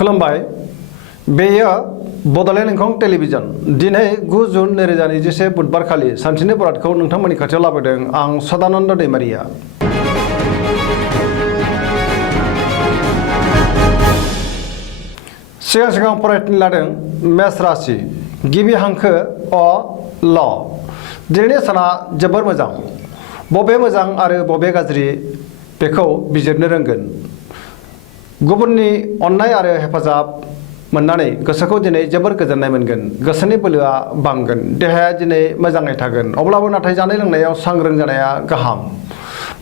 खुलुमबाय बेयो बड'लेण्ड इंखं टेलिभिजन दिनै 9 जुन 2021 बुधबार खालि सानसेनि बरादखौ नोंथांमोननि खाथियाव लाबोदों आं सदानन्द दैमारिया। सिगां फरायनो लादों मेष राशि गिबि हांखो अ ल। दिनैनि साना जोबोर मोजां। बबे मोजां आरो बबे गाज्रि बेखौ बिजिरनो रोंगोन। गुबुननि अननाय आरो हेफाजाब मोननानै गोसोखौ दिनै जोबोर गोजोननाय मोनगोन। गोसोनि बोलोआ बांगोन। देहाया दिनै मोजाङै थागोन। अब्लाबो नाथाय जानाय लोंनायाव सांग्रां जानाया गाहाम।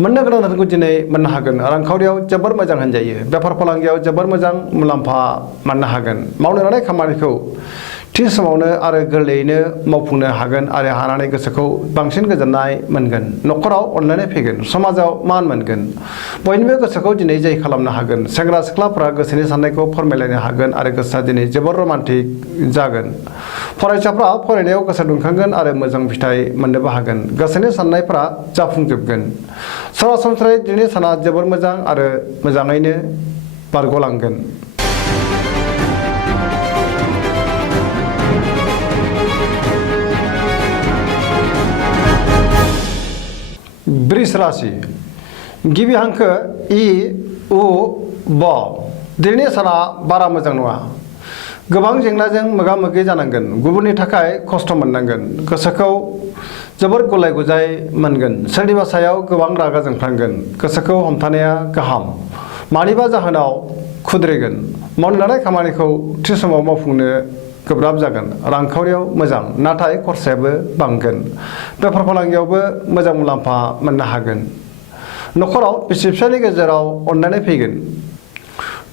मोननो गोनां धोनखौ दिनै मोननो हागोन। रांखावरियाव जोबोर मोजां होनजायो। बेफार फालांगियाव जोबोर मोजां मुलाम्फा मोननो हागोन। मावनो लानाय खामानिखौ थि समावनो आरो गोरलैयैनो मावफुंनो हागोन आरो हानानै गोसोखौ बांसिन गोजोननाय मोनगोन। न'खराव अनलायनाय फैगोन। समाजाव मान मोनगोन। बयनिबो गोसोखौ दिनै जै खालामनो हागोन। सेंग्रा सिख्लाफोरा गोसोनि साननायखौ फोरमायलायनो हागोन आरो गोसोआ दिनै जोबोर रमान्टिक जागोन। फरायसाफ्रा फरायनायाव गोसो दुंखांगोन आरो मोजां फिथाइ मोननोबो हागोन। गोसोनि साननायफ्रा जाफुंजोबगोन। सरासनस्रायै दिनै साना जोबोर मोजां आरो मोजाङैनो बारग'लांगोन। वृष राशि गिबि हांखो इ उ ब। दिनैनि साना बारा मोजां नङा। गोबां जेंनाजों मोगा मोगि जानांगोन। गुबुननि थाखाय खस्थ' मोननांगोन। गोसोखौ जोबोर गुलाय गुजाय मोनगोन। सोरनिबा सायाव गोबां रागा जोंफ्लांगोन। गोसोखौ हमथानाया गाहाम। मानिबा जाहोनाव खुद्रिगोन। मावनो लानाय खामानिखौ थि समाव मावफुंनो गोब्राब जागोन। रांखावरियाव मोजां नाथाय खरसायाबो बांगोन। बेफार फालांगियावबो मोजां मुलाम्फा मोननो हागोन। न'खराव बिसि फिसायनि गेजेराव अनलायनाय फैगोन।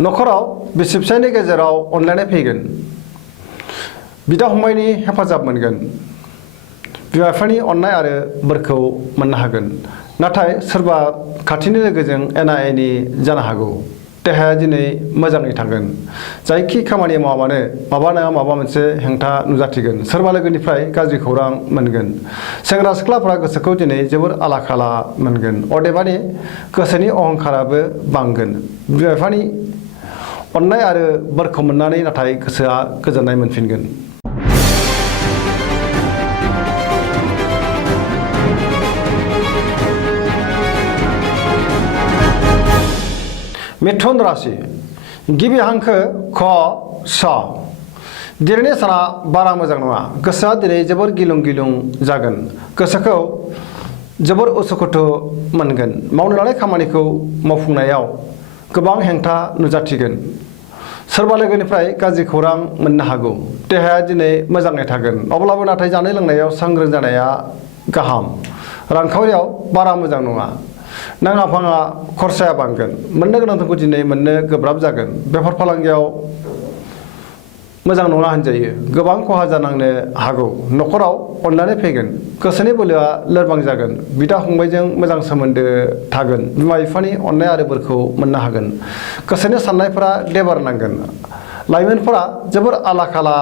न'खराव बिसि फिसायनि गेजेराव अनलायनाय फैगोन। बिदा फंबायनि हेफाजाब मोनगोन। बिमा बिफानि अननाय आरो बोरखौ मोननो हागोन। नाथाय सोरबा खाथिनि लोगोजों एना एनि जानो हागौ। देहाया दिनै मोजाङै थागोन। जायखि खामानि मावा मानो माबा नङा माबा मोनसे हेंथा नुजाथिगोन। सोरबा लोगोनिफ्राय गाज्रि खौरां मोनगोन। सेंग्रा सिख्लाफ्रा गोसोखौ दिनै जोबोर आला खाला मोनगोन। अदेबानि गोसोनि अहंखाराबो बांगोन। बिमा बिफानि अननाय आरो बोरखौ मोननानै नाथाय गोसोआ गोजोननाय मोनफिनगोन। मिथुन राशि गिबि हांखो ख स। दिनैनि साना बारा मोजां नङा। गोसोआ दिनै जोबोर गिलुं गिलुं जागोन। गोसोखौ जोबोर उसुखुथु मोनगोन। मावनो लानाय खामानिखौ मावफुंनायाव गोबां हेंथा नुजाथिगोन। सोरबा लोगोनिफ्राय गाज्रि खौरां मोननो हागौ। देहाया दिनै मोजाङै थागोन। अब्लाबो नाथाय जानाय लोंनायाव सांग्रां जानाया गाहाम। रांखावरियाव बारा मोजां नङा। नाङा फाङा खरसाया बांगोन। मोननो गोनांखौ दिनै मोननो गोब्राब जागोन। बेफार फालांगियाव मोजां नङा होनजायो। गोबां खहा जानांनो हागौ। न'खराव अनलायनाय फैगोन। गोसोनि बोलोआ लोरबां जागोन। बिदा फंबायजों मोजां सोमोन्दो थागोन। बिमा बिफानि अननाय आरो बोरखौ मोननो हागोन। गोसोनि साननायफोरा देबार नांगोन। लाइमोनफोरा जोबोर आला खाला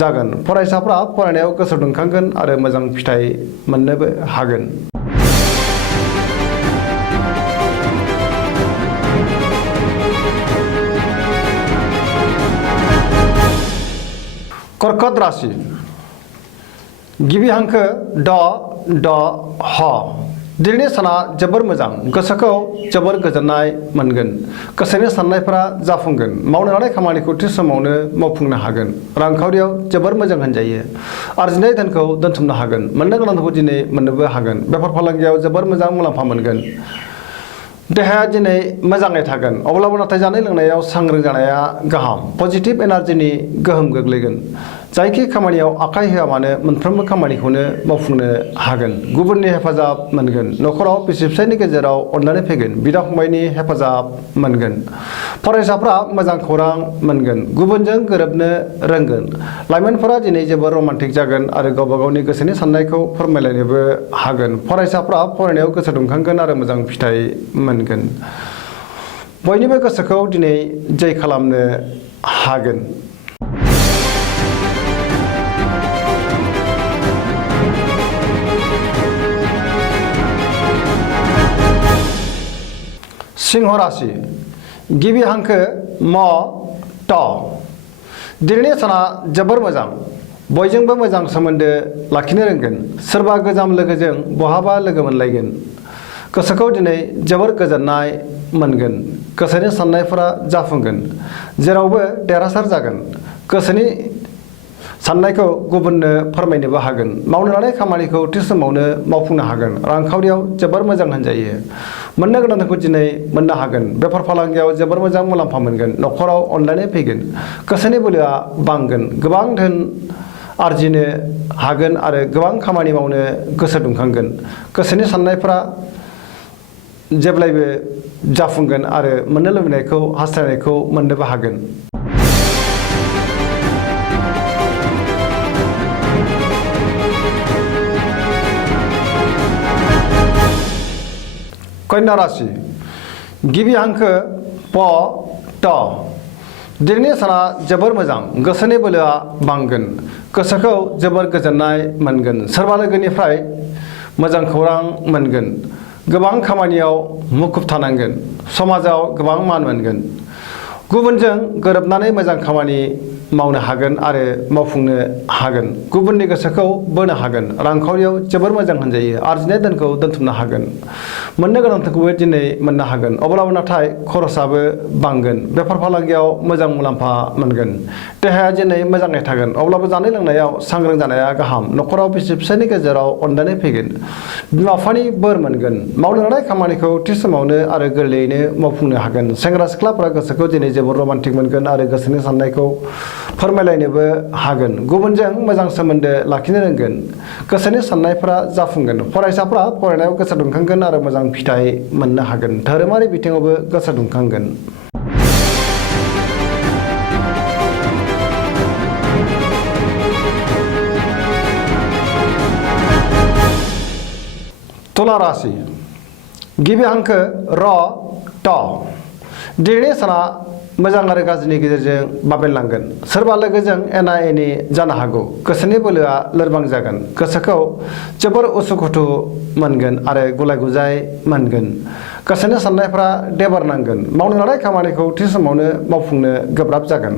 जागोन। फरायसाफ्रा फरायनायाव गोसो दुंखांगोन आरो मोजां फिथाइ मोननोबो हागोन। कर्कट राशि गिबि हांखो ड ड ह। दिनैनि साना जोबोर मोजां। गोसोखौ जोबोर गोजोननाय मोनगोन। गोसोनि साननायफोरा जाफुंगोन। मावनो लानाय खामानिखौ थि समावनो मावफुंनो हागोन। रांखावरियाव जोबोर मोजां होनजायो। आरजिनाय धोनखौ दोनथुमनो हागोन। मोननो गोनांखौ दिनै मोननोबो हागोन। बेफार फालांगियाव जोबोर मोजां मुलाम्फा मोनगोन। देहाया दिनै मोजाङै थागोन। अब्लाबो नाथाय जानाय लोंनायाव सांग्रां जानाया गाहाम। पजिटिभ एनार्जिनि गोहोम गोग्लैगोन। जायखि खामानियाव आखाइ होआ मानो मोनफ्रोमबो खामानिखौनो मावफुंनो हागोन। गुबुननि हेफाजाब मोनगोन। न'खराव बिसि फिसायनि गेजेराव अनलायनाय फैगोन। बिदा फंबायनि हेफाजाब मोनगोन। फरायसाफ्रा मोजां खौरां मोनगोन। गुबुनजों गोरोबनो रोंगोन। लाइमोनफोरा दिनै जोबोर रमान्टिक जागोन आरो गावबा गावनि गोसोनि साननायखौ फोरमायलायनोबो हागोन। फरायसाफ्रा फरायनायाव गोसो दुंखांगोन आरो मोजां फिथाइ मोनगोन। बयनिबो गोसोखौ दिनै जै खालामनो हागोन। सिंह राशि गिबि हांखो म ट दिनैनि साना जोबोर मोजां बयजोंबो मोजां सोमोन्दो लाखिनो रोंगोन सोरबा गोजाम लोगोजों बहाबा लोगो मोनलायगोन गोसोखौ दिनै जोबोर गोजोननाय मोनगोन गोसोनि साननायफोरा जाफुंगोन जेरावबो देरहासार जागोन गोसोनि साननायखौ गुबुननो फोरमायनोबो हागोन मावनो लानाय खामानिखौ थि समावनो मावफुंनो हागोन रांखावरियाव जोबोर मोजां होनजायो मोननो गोनांखौ दिनै मोननो हागोन बेफार फालांगियाव जोबोर मोजां मुलाम्फा मोनगोन न'खराव अनलायनाय फैगोन गोसोनि बोलोआ बांगोन गोबां धोन आरजिनो हागोन आरो गोबां खामानि मावनो गोसो दुंखांगोन गोसोनि साननायफोरा जेब्लायबो जाफुंगोन आरो मोननो लुबैनायखौ हास्थायनायखौ मोननोबो हागोन कन्या राशि गिबि हांखो प ट दिनैनि साना जोबोर मोजां गोसोनि बोलोआ बांगोन गोसोखौ जोबोर गोजोननाय मोनगोन सोरबा लोगोनिफ्राय मोजां खौरां मोनगोन गोबां खामानियाव मुखुब थानांगोन समाजाव गोबां मान मोनगोन गुबुनजों गोरोबनानै मोजां खामानि मावनो हागोन आरो मावफुंनो हागोन गुबुननि गोसोखौ बोनो हागोन रांखावरियाव जोबोर मोजां होनजायो आरजिनाय धोनखौ दोनथुमनो हागोन मोननो गोनांखौबो दिनै मोननो हागोन अब्लाबो नाथाय खरसाबो बांगोन बेफार फालांगियाव मोजां मुलाम्फा मोनगोन देहाया दिनै मोजाङै थागोन अब्लाबो जानाय लोंनायाव सांग्रां जानाया गाहाम न'खराव बिसि फिसायनि गेजेराव अनलायनाय फैगोन बिमा बिफानि बोर मोनगोन मावनो लानाय खामानिखौ थि समावनो आरो गोरलैयैनो मावफुंनो हागोन सेंग्रा सिख्लाफोरा गोसोखौ दिनै जोबोर रमान्टिक मोनगोन आरो गोसोनि साननायखौ फोरमायलायनोबो हागोन गुबुनजों मोजां सोमोन्दो लाखिनो रोंगोन गोसोनि साननायफोरा जाफुंगोन फरायसाफ्रा फरायनायाव गोसो दुंखांगोन आरो मोजां फिथाइ मोननो हागोन धोरोमारि बिथिङावबो गोसो दुंखांगोन तुला राशि गिबि हांखो र ट दिनैनि साना मोजां आरो गाज्रिनि गेजेरजों बाबेनलांगोन सोरबा लोगोजों एना एनि जानो हागौ गोसोनि बोलोआ लोरबां जागोन गोसोखौ जोबोर उसुखुथु मोनगोन आरो गुलाय गुजाय मोनगोन गोसोनि साननायफ्रा देबारनांगोन मावनो लानाय खामानिखौ थि समावनो मावफुंनो गोब्राब जागोन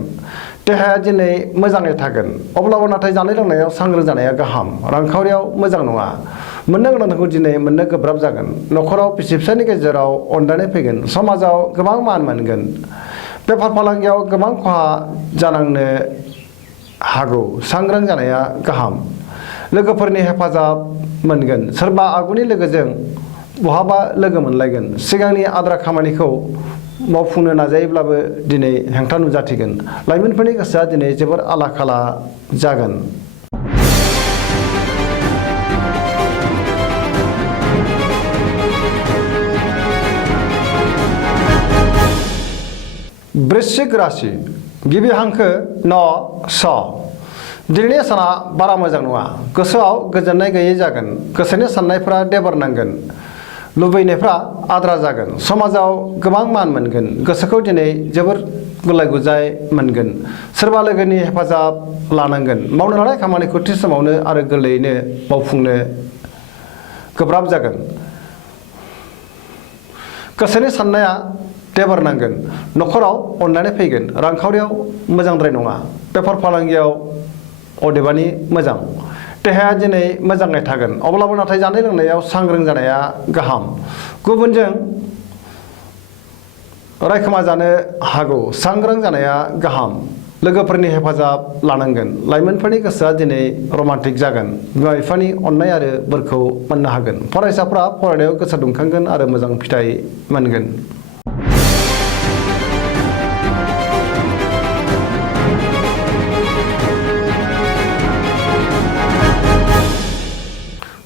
देहाया दिनै मोजाङै थागोन अब्लाबो नाथाय जानाय लोंनायाव सांग्रां जानाया गाहाम रांखावरियाव मोजां नङा मोननो गोनांखौ दिनै मोननो गोब्राब जागोन न'खराव बिसि फिसायनि गेजेराव अनलायनाय फैगोन समाजाव गोबां मान मोनगोन बेफार फालांगियाव गोबां खहा जानांनो हागौ सांग्रां जानाया गाहाम लोगोफोरनि हेफाजाब मोनगोन सोरबा आगुनि लोगोजों बहाबा लोगो मोनलायगोन सिगांनि आद्रा खामानिखौ मावफुंनो नाजायोब्लाबो दिनै हेंथा नुजाथिगोन लाइमोनफोरनि गोसोआ दिनै जोबोर आला खाला जागोन वृश्चिक राशि गिबि हांखो न स दिनैनि साना बारा मोजां नङा गोसोआव गोजोननाय गैयै जागोन गोसोनि साननायफोरा देबारनांगोन लुबैनायफ्रा आद्रा जागोन समाजाव गोबां मान मोनगोन गोसोखौ दिनै जोबोर गुलाय गुजाय मोनगोन सोरबा लोगोनि हेफाजाब लानांगोन मावनो लानाय खामानिखौ थि समावनो आरो गोरलैयैनो मावफुंनो गोब्राब जागोन गोसोनि साननाया देबारनांगोन न'खराव अनलायनाय फैगोन रांखावरियाव मोजांद्राय नङा बेफार फालांगियाव अदेबानि मोजां देहाया दिनै मोजाङै थागोन अब्लाबो नाथाय जानाय लोंनायाव सांग्रां जानाया गाहाम गुबुनजों रायखोमा जानो हागौ सांग्रां जानाया गाहाम लोगोफोरनि हेफाजाब लानांगोन लाइमोनफोरनि गोसोआ दिनै रमान्टिक जागोन बिमा बिफानि अननाय आरो बोरखौ मोननो हागोन फरायसाफ्रा फरायनायाव गोसो दुंखांगोन आरो मोजां फिथाइ मोनगोन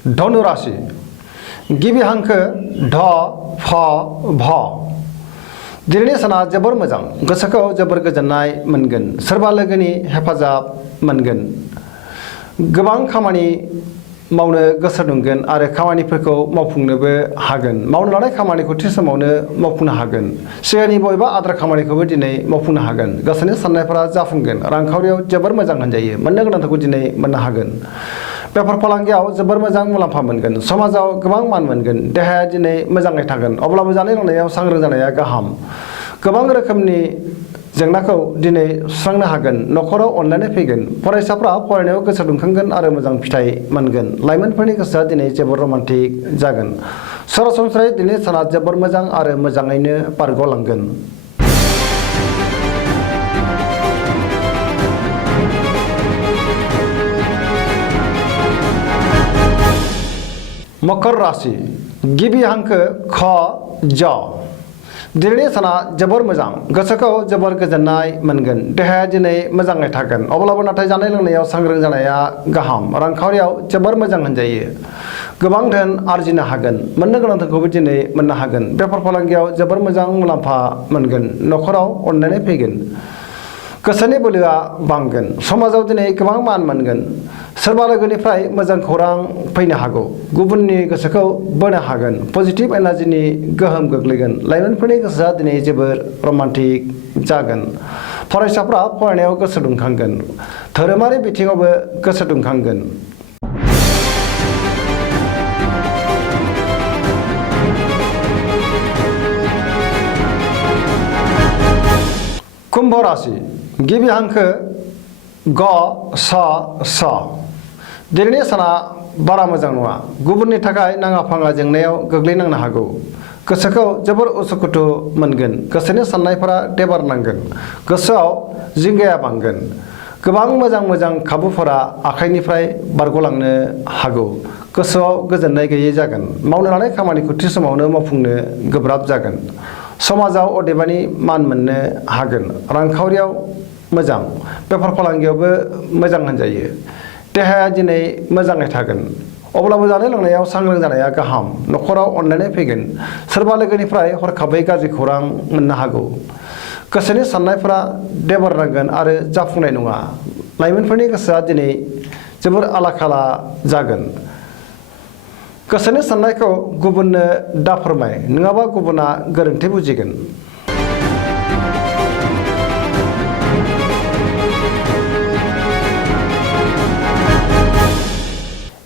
धनु राशि गिबि हांखो ढ फ भ दिनैनि साना जोबोर मोजां गोसोखौ जोबोर गोजोननाय मोनगोन सोरबा लोगोनि हेफाजाब मोनगोन गोबां खामानि मावनो गोसो दुंगोन आरो खामानिफोरखौ मावफुंनोबो हागोन मावनो लानाय खामानिखौ थि समावनो मावफुंनो हागोन सिगांनि बबेबा आद्रा खामानिखौबो दिनै मावफुंनो हागोन गोसोनि साननायफोरा जाफुंगोन रांखावरियाव जोबोर मोजां होनजायो मोननो गोनांखौ दिनै मोननो हागोन बेफार फालांगियाव जोबोर मोजां मुलाम्फा मोनगोन समाजाव गोबां मान मोनगोन देहाया दिनै मोजाङै थागोन अब्लाबो जानाय लोंनायाव सांग्रां जानाया गाहाम गोबां रोखोमनि जेंनाखौ दिनै सुस्रांनो हागोन, न'खराव अनलायनाय फैगोन, फरायसाफ्रा फरायनायाव गोसो दुंखांगोन आरो मोजां फिथाइ मोनगोन, लाइमोनफोरनि गोसोआ दिनै जोबोर रमान्टिक जागोन। सरासनस्रायै दिनै साना जोबोर मोजां आरो मोजाङैनो बारग'लांगोन। मकर राशि गिबि हांखो ख ज। दिनैनि साना जोबोर मोजां, गोसोखौ जोबोर गोजोननाय मोनगोन, देहाया दिनै मोजाङै थागोन। अब्लाबो नाथाय जानाय लोंनायाव सांग्रां जानाया गाहाम। रांखावरियाव जोबोर मोजां होनजायो, गोबां धोन आरजिनो हागोन, मोननो गोनां धोनखौबो दिनै मोननो हागोन। बेफार फालांगियाव जोबोर मोजां मुलाम्फा मोनगोन, न'खराव अनलायनाय फैगोन, गोसोनि बोलोआ बांगोन, समाजाव दिनै गोबां मान मोनगोन, सोरबा लोगोनिफ्राय मोजां खौरां फैनो हागौ, गुबुननि गोसोखौ बोनो हागोन, पजिटिभ एनार्जिनि गोहोम गोग्लैगोन, लाइमोनफोरनि गोसोआ दिनै जोबोर रमान्टिक जागोन, फरायसाफ्रा फरायनायाव गोसो दुंखांगोन, धोरोमारि बिथिङावबो गोसो दुंखांगोन। कुम्भ राशि गिबि हांखो ग स स। दिनैनि साना बारा मोजां नङा, गुबुननि थाखाय नाङा फाङा जेंनायाव गोग्लैनांनो हागौ, गोसोखौ जोबोर उसुखुथु मोनगोन, गोसोनि साननायफोरा देबार नांगोन, गोसोआव जिंगाया बांगोन, गोबां मोजां मोजां खाबुफोरा आखाइनिफ्राय बारग'लांनो हागौ, गोसोआव गोजोननाय गैयै जागोन, मावनो लानाय खामानिखौ थि समावनो मावफुंनो गोब्राब जागोन, समाजाव अदेबानि मान मोननो हागोन, रांखावरियाव मोजां, बेफार फालांगियावबो मोजां होनजायो, देहाया दिनै मोजाङै थागोन। अब्लाबो जानाय लोंनायाव सांग्रां जानाया गाहाम, न'खराव अनलायनाय फैगोन, सोरबा लोगोनिफ्राय हरखाबै गाज्रि खौरां मोननो हागौ, गोसोनि साननायफोरा देबार नांगोन आरो जाफुंनाय नङा, लाइमोनफोरनि गोसोआ दिनै जोबोर आला खाला जागोन, गोसोनि साननायखौ गुबुननो दा फोरमाय, नङाबा गुबुना गोरोन्थि बुजिगोन।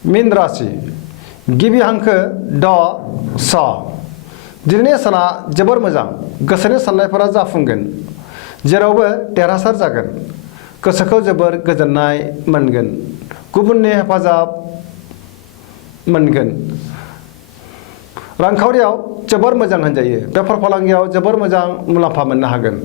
मीन राशि गिबि हांखो ड स। दिनैनि साना जोबोर मोजां, गोसोनि साननायफोरा जाफुंगोन, जेरावबो देरहासार जागोन, गोसोखौ जोबोर गोजोननाय मोनगोन, गुबुननि हेफाजाब मोनगोन, रांखावरियाव जोबोर मोजां होनजायो, बेफार फालांगियाव जोबोर मोजां मुलाम्फा मोननो हागोन,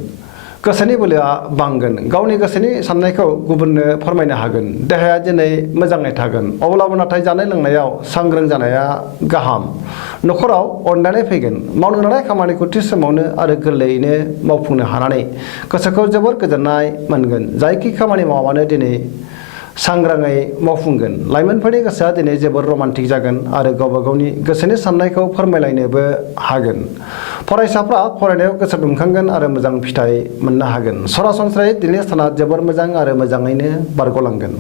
गोसोनि बोलोआ बांगोन, गावनि गोसोनि साननायखौ गुबुननो फोरमायनो हागोन, देहाया दिनै मोजाङै थागोन। अब्लाबो नाथाय जानाय लोंनायाव सांग्रां जानाया गाहाम, न'खराव अनलायनाय फैगोन, मावनो लानाय खामानिखौ थि समावनो आरो गोरलैयैनो मावफुंनो हानानै गोसोखौ जोबोर गोजोननाय मोनगोन, जायखि खामानि मावामानो दिनै सांग्राङै मावफुंगोन, लाइमोनफोरनि गोसोआ दिनै जोबोर रमान्टिक जागोन आरो गावबा गावनि गोसोनि साननायखौ फोरमायलायनोबो हागोन, फरायसाफ्रा फरायनायाव गोसो दुंखांगोन आरो मोजां फिथाइ मोननो हागोन। सरासनस्रायै दिनैनि साना जोबोर मोजां आरो मोजाङैनो बारग'लांगोन।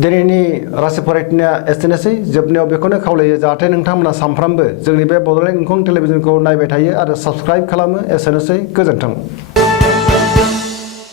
दिनैनि राशि फरायथिनाया एसेनोसै, जोबनायाव बेखौनो खावलायो जाहाथे नोंथांमोना सानफ्रामबो जोंनि बे बड'लेण्ड इंखं टेलिभिजनखौ नायबाय थायो आरो साबस्क्राइब खालामो। एसेनोसै, गोजोन्थों।